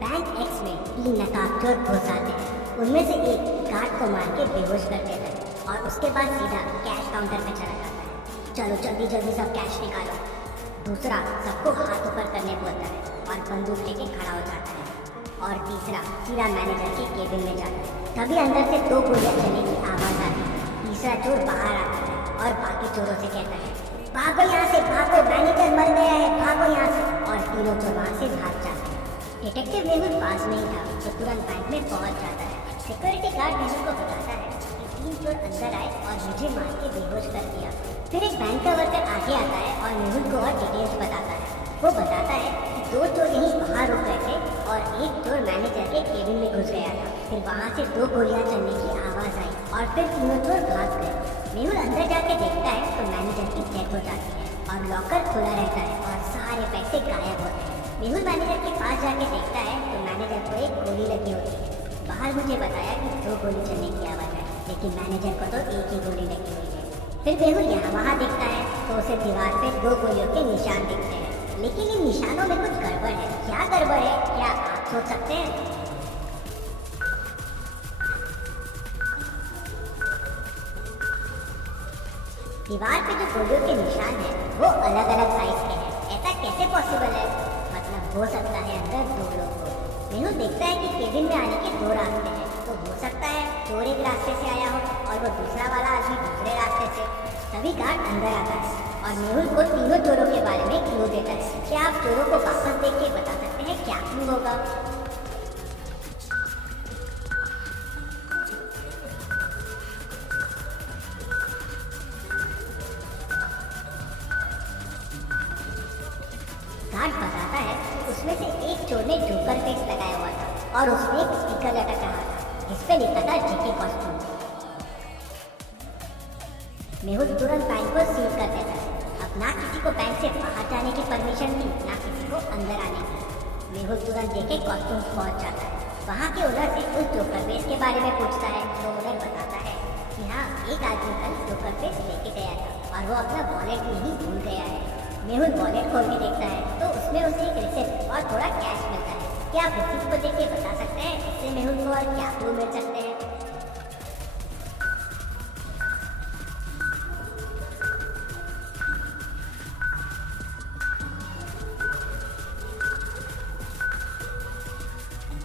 Bank x में 3 नकाबचोर घुस आते हैं। उनमें से एक गार्ड को मार के बेहोश कर देता है और उसके बाद सीधा कैश काउंटर पे चला जाता है। चलो जल्दी जल्दी सब कैश निकालो। दूसरा सबको हाथ ऊपर करने बोलता है और बंदूक लेके खड़ा हो जाता है। और तीसरा सीधा मैनेजर के केबिन में जाता है। तभी अंदर से 2 गोलियां चलने की आवाज आती है। तीसरा चोर बाहर आता है और बाकी चोरों से कहता है, भागो यहाँ से, भागो, मैनेजर मर गया है, भागो यहाँ से। और तीनों चोर वहाँ से भाग जाते हैं। डिटेक्टिव मेहुल पास में ही था तो तुरंत बैंक में पहुंच जाता है। सिक्योरिटी गार्ड मेहुल को बताता है कि 3 चोर अंदर आए और मुझे मार के बेहोश कर दिया। फिर एक बैंक का वर्कर आगे आता है और मेहुल को और डिटेल्स बताता है। वो बताता है कि 2 चोर यहीं बाहर रुक गए थे और एक चोर मैनेजर के केबिन में घुस गया था। फिर वहाँ से 2 गोलियां चलने की आवाज आई और फिर तीनों चोर भाग गए। मेहुल अंदर जाके देखता है तो मैनेजर की डेथ हो जाती है और लॉकर खुला रहता है और सारे पैसे गायब होते हैं। मेहुल मैनेजर के पास जाके देखता है तो मैनेजर को एक गोली लगी होती है। बाहर मुझे बताया कि 2 गोली चलने की आवाज है, लेकिन मैनेजर को तो एक ही गोली लगी हुई है। फिर मेहुल यहाँ वहाँ देखता है तो उसे दीवार पे 2 गोलियों के निशान दिखते हैं, लेकिन इन निशानों में कुछ गड़बड़ है। क्या गड़बड़ है, क्या आप सोच सकते हैं? दीवार पे जो गोलियों के निशान हैं वो अलग अलग साइज के हैं। ऐसा कैसे पॉसिबल है? मतलब हो सकता है अंदर 2 लोग हो। मेहुल देखता है कि केबिन में आने के 2 रास्ते हैं, तो हो सकता है चोर एक रास्ते से आया हो और वो दूसरा वाला आदमी दूसरे रास्ते से। तभी गार्ड अंदर आता है और मेहुल को तीनों चोरों के बारे में क्लू देता है। क्या आप चोरों को वापस देख के बता सकते हैं क्या क्लू होगा? गार्ड बताता है कि उसमें से एक चोर ने जोकर फेस लगाया हुआ था और उसमें एक स्टिकर लटक रहा था जिसपे लिखा था जेके कॉस्ट्यूम। मेहुल तुरंत बैंक को सील कर देता है। अब ना किसी को बैंक से बाहर जाने की परमिशन थी, ना किसी को अंदर आने की। मेहुल तुरंत जेके कॉस्ट्यूम पहुंच जाता है। वहाँ के ओनर से उस जोकर फेस के बारे में पूछता है तो ओनर बताता है कि हाँ, एक आदमी कल जोकर फेस लेके गया था और वो अपना वॉलेट में ही भूल गया है। मेहुल वॉलेट खोल के देखता है तो उसमें उसे एक रिसिप्ट और थोड़ा कैश मिलता है। क्या आप रिसिप्ट को देख के बता सकते हैं इससे मेहुल को और क्या क्लू मिल सकते हैं?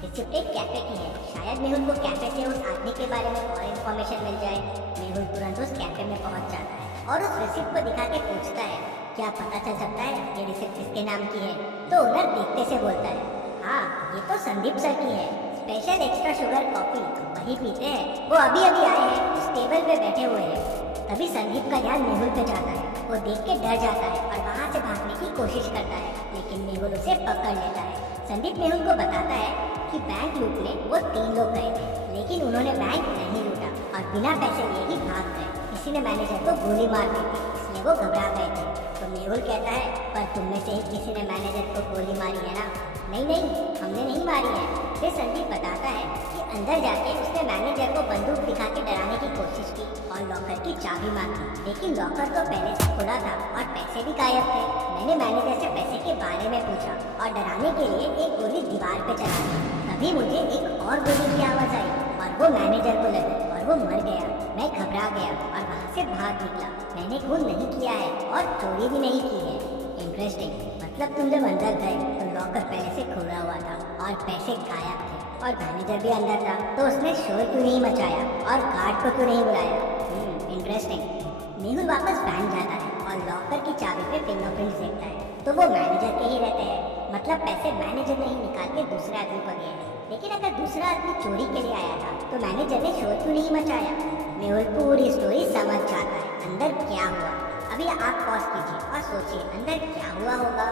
रिसिप्ट एक कैफे की है। शायद मेहुल को कैफे से उस आदमी के बारे में और इन्फॉर्मेशन मिल जाए। मेहुल तुरंत उस कैफे में पहुंच जाता है और उस रिसिप्ट को दिखा के पूछता है, क्या पता चल सकता है ये रिसिप्ट किसके नाम की है? तो ओनर देखते से बोलता है, हाँ, ये तो संदीप सर की है। स्पेशल एक्स्ट्रा शुगर कॉफी वही पीते हैं। वो अभी अभी आए हैं, उस टेबल पे बैठे हुए हैं। तभी संदीप का ध्यान मेहुल पे जाता है। वो देख के डर जाता है और वहाँ से भागने की कोशिश करता है, लेकिन मेहुल उसे पकड़ लेता है। संदीप मेहुल को बताता है कि बैंक लूटने वो 3 लोग गए थे, लेकिन उन्होंने बैंक नहीं लूटा और बिना पैसे लिए ही भाग गए। किसी ने मैनेजर को गोली मार दी थी, इसलिए वो घबरा गए थे। तो मेहुल कहता है, पर तुम में से ही किसी ने मैनेजर को गोली मारी है ना? नहीं नहीं, हमने नहीं मारी है। फिर संदीप बताता है कि अंदर जाके उसने मैनेजर को बंदूक दिखा के डराने की कोशिश की और लॉकर की चाबी मांगी, लेकिन लॉकर तो पहले से खुला था और पैसे भी गायब थे। मैंने मैनेजर से पैसे के बारे में पूछा और डराने के लिए एक गोली दीवार पे चला दी। तभी मुझे एक और गोली की आवाज आई और वो मैनेजर को लगी और वो मर गया। मैं घबरा गया और वहाँ से भाग निकला। मैंने खून नहीं किया है और चोरी भी नहीं की है। इंटरेस्टिंग। मतलब तुम जब अंदर गए तो लॉकर पहले से खुला हुआ था और पैसे गायब थे और मैनेजर भी अंदर था, तो उसने शोर क्यों नहीं मचाया और गार्ड को क्यों नहीं बुलाया? इंटरेस्टिंग। मेहुल वापस बैंक जाता है और लॉकर की चाबी पे फिंगरप्रिंट्स देखता है, तो वो मैनेजर के ही रहते हैं। मतलब पैसे मैनेजर ने ही निकाल के दूसरे आदमी को दिए हैं। लेकिन अगर दूसरा आदमी चोरी के लिए आया था तो मैनेजर ने शोर क्यों नहीं मचाया? मेहुल पूरी स्टोरी समझ जाता है अंदर क्या हुआ। अभी आप पॉज कीजिए और सोचिए अंदर क्या हुआ होगा।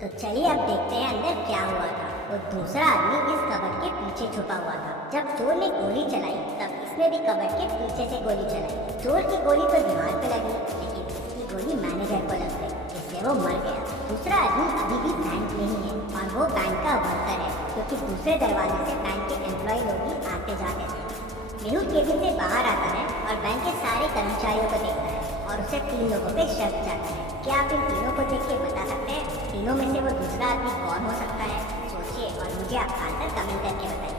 तो चलिए अब देखते हैं अंदर क्या हुआ था। वो दूसरा आदमी इस कबर्ड के पीछे छुपा हुआ था। जब चोर ने गोली चलाई तब इसने भी कबर्ड के पीछे से गोली चलाई। चोर की गोली तो दीवार पे लगी, लेकिन इसकी गोली मैनेजर को लग गई, इसलिए वो मर गया। दूसरा आदमी अभी भी बैंक में ही है और वो बैंक का वर्कर है, क्योंकि दूसरे दरवाजे से बैंक के एम्प्लॉय लोग भी आते जाते थे। मेहुल केबिन से बाहर आता है और बैंक के सारे कर्मचारियों को देखता है और उसे 3 लोगों पे शक जाता है। क्या आप इन तीनों को देख के बता सकते हैं तीनों में से वो दूसरा आदमी कौन हो सकता है? सोचिए और मुझे आपका आंसर कमेंट करके बताइए।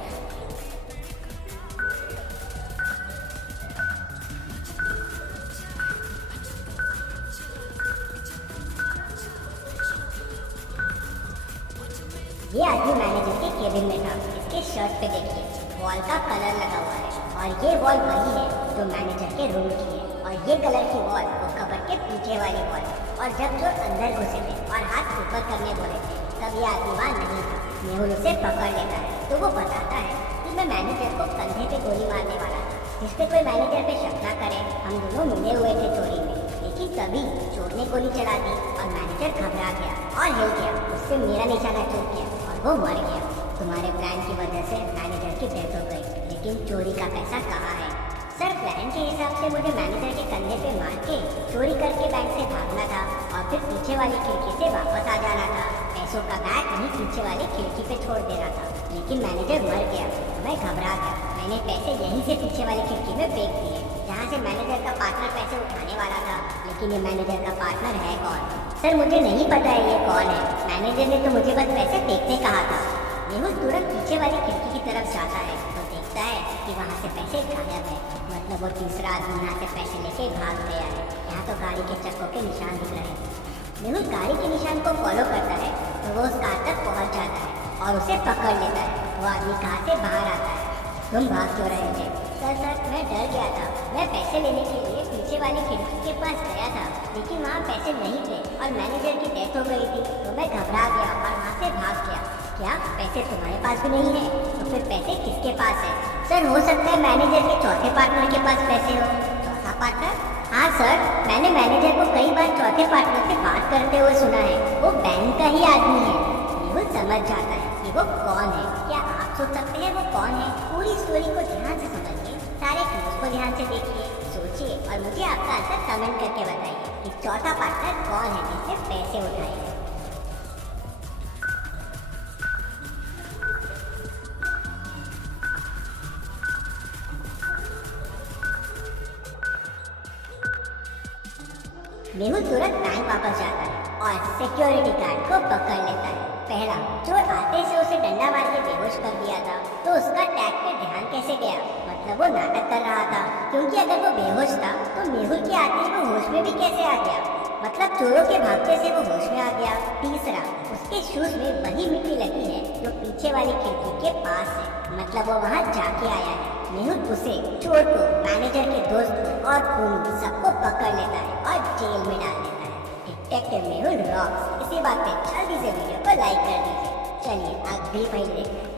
ये आदमी मैनेजर के केबिन में था। इसके शर्ट पे देखिए वॉल का कलर लगा हुआ है और ये वॉल वही है जो मैनेजर के रूम की है और ये कलर की वॉल वो कबर्ड के पीछे वाली वॉल है। और जब जो अंदर घुसे थे और हाथ ऊपर करने बोले थे तब ये आदमी वहाँ नहीं था। मेहुल उसे पकड़ लेता है तो वो बताता है कि मैं मैनेजर को कंधे पे गोली मारने वाला था जिसपे कोई मैनेजर पे शक ना करे। हम दोनों मिले हुए थे चोरी में, लेकिन तभी चोर ने गोली चला दी और मैनेजर घबरा गया और हिल गया। उससे मेरा निशाना चूक गया और वो मर गया। तुम्हारे प्लान की वजह से मैनेजर की डेथ हो गई, लेकिन चोरी का पैसा कहाँ है? सर, प्लान के हिसाब से मुझे मैनेजर के कंधे पे मार के चोरी करके बैंक से भागना था और फिर पीछे वाली खिड़की से वापस आ जाना था। पैसों का बैग वहीं पीछे वाली खिड़की पे छोड़ देना था, लेकिन मैनेजर मर गया तो मैं घबरा गया। मैंने पैसे यहीं से पीछे वाली खिड़की में फेंक दिए जहाँ से मैनेजर का पार्टनर पैसे उठाने वाला था। लेकिन ये मैनेजर का पार्टनर है कौन? सर, मुझे नहीं पता है ये कौन है। मैनेजर ने तो मुझे बस पैसे फेंकने कहा था। मेहुल तुरंत पीछे वाली खिड़की की तरफ जाता है तो देखता है कि वहाँ से पैसे गायब है। मतलब वो तीसरा आदमी यहाँ से पैसे लेके भाग गया है। यहाँ तो गाड़ी के चक्कों के निशान दिख रहे हैं। मेहुल गाड़ी के निशान को फॉलो करता है तो वो उस कार तक पहुँच जाता है और उसे पकड़ लेता है। वो आदमी कार से बाहर आता है। तुम भाग क्यों रहे थे? सर, मैं डर गया था। मैं पैसे लेने के लिए पीछे वाली खिड़की के पास गया था, लेकिन वहाँ पैसे नहीं थे और मैनेजर की डेथ हो गई थी तो मैं घबरा गया और वहाँ से भाग गया। क्या पैसे तुम्हारे पास भी नहीं है? तो फिर पैसे किसके पास है? सर, हो सकता है मैनेजर के चौथे पार्टनर के पास पैसे हो। चौथा पार्टनर? हाँ सर, मैंने मैनेजर को कई बार चौथे पार्टनर से बात करते हुए सुना है। वो बैंक का ही आदमी है। मेहुल समझ जाता है कि वो कौन है। क्या आप सोच सकते हैं वो कौन है? पूरी स्टोरी को ध्यान से समझिए, सारे क्लूज को ध्यान से देखिए, सोचिए और मुझे आपका आंसर कमेंट करके बताइए कि चौथा पार्टनर कौन है जिससे पैसे उठाए। मेहुल तुरंत बैंक वापस जाता है और सिक्योरिटी गार्ड को पकड़ लेता है। पहला, चोर आते से उसे डंडा मार के बेहोश कर दिया था, तो उसका टैग पे ध्यान कैसे गया? मतलब वो नाटक कर रहा था, क्योंकि अगर वो बेहोश था तो मेहुल के आते ही वो होश में भी कैसे आ गया? मतलब चोरों के भागते से वो होश में आ गया। तीसरा, उसके शूज में वही मिट्टी लगी है जो पीछे वाली खिड़की के पास है, मतलब वो वहाँ जाके आया है। मेहुल उसे, चोर को, मैनेजर के दोस्त को और खूनी सबको पकड़ लेता है और जेल में डाल देता है। Detective Mehul rocks. इसी बात पे जल्दी से वीडियो को लाइक कर दीजिए। चलिए अगली फाइल देखते हैं।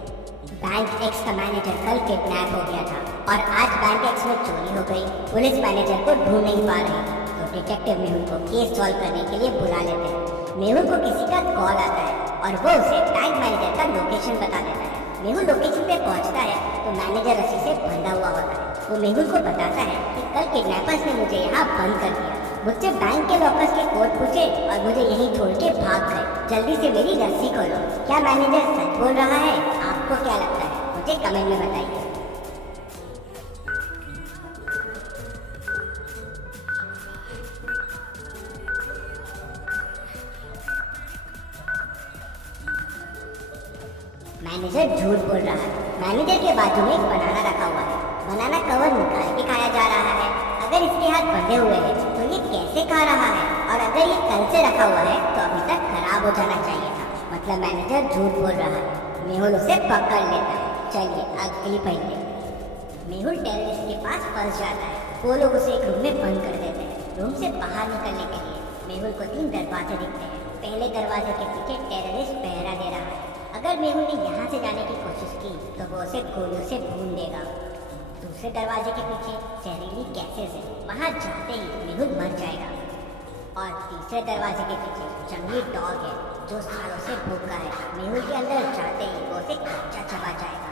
बैंक एक्स का मैनेजर कल किडनैप हो गया था और आज बैंक एक्स में चोरी हो गई। पुलिस मैनेजर को ढूंढ नहीं पा रही थी तो डिटेक्टिव मेहुल को केस सॉल्व करने के लिए बुला लेते हैं। मेहुल को किसी का कॉल आता है और वो उसे बैंक मैनेजर का लोकेशन बता देता है। मेहुल लोकेशन पे पहुंचता है तो मैनेजर रस्सी से बंधा हुआ होता है। वो मेहुल को बताता है कि कल किडनैपर्स ने मुझे यहाँ बंद कर दिया, मुझसे बैंक के लॉकर्स के कोड पूछे और मुझे यहीं छोड़ के भाग गए। जल्दी से मेरी रस्सी खोलो। क्या मैनेजर सच बोल रहा है? आपको क्या लगता है? मुझे कमेंट में बताइए। मैनेजर झूठ बोल रहा है। मैनेजर के बाजू में एक बनाना रखा हुआ है। बनाना कवर निकाल के खाया जा रहा है। अगर इसके हाथ बंधे हुए हैं तो ये कैसे खा रहा है? और अगर ये कल से रखा हुआ है तो अभी तक खराब हो जाना चाहिए था। मतलब मैनेजर झूठ बोल रहा है। मेहुल उसे पकड़ लेता है। चलिए अगली फाइल देखते हैं। मेहुल टेररिस्ट के पास फंस जाता है। वो लोग उसे एक रूम में बंद कर देते हैं। रूम से बाहर निकलने के लिए मेहुल को 3 दरवाजे दिखते हैं। पहले दरवाजे के पीछे टेररिस्ट पहरा दे रहा है। अगर मेहुल ने यहाँ से जाने की कोशिश की तो वो उसे गोलियों से भून देगा। दूसरे दरवाजे के पीछे जहरीली गैसेस है, वहाँ जाते ही मेहुल मर जाएगा। और तीसरे दरवाजे के पीछे जंगली डॉग है जो सालों से भूखा है। मेहुल के अंदर जाते ही वो उसे कच्चा चबा जाएगा।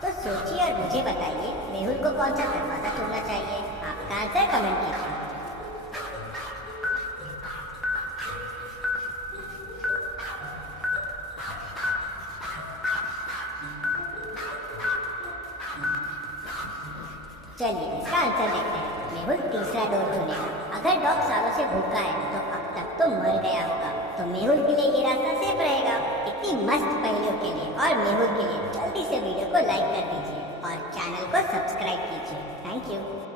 तो सोचिए और मुझे बताइए मेहुल को कौन सा दरवाजा तोड़ना चाहिए? आपका आंसर कमेंट कीजिए। चलिए इसका आंसर देखते हैं। मेहुल तीसरा डोर चुनेगा। अगर डॉग सालों से भूखा है तो अब तक तो मर गया होगा, तो मेहुल के लिए ये रास्ता सेफ रहेगा। इतनी मस्त पहेलियों के लिए और मेहुल के लिए जल्दी से वीडियो को लाइक कर दीजिए और चैनल को सब्सक्राइब कीजिए। Thank you.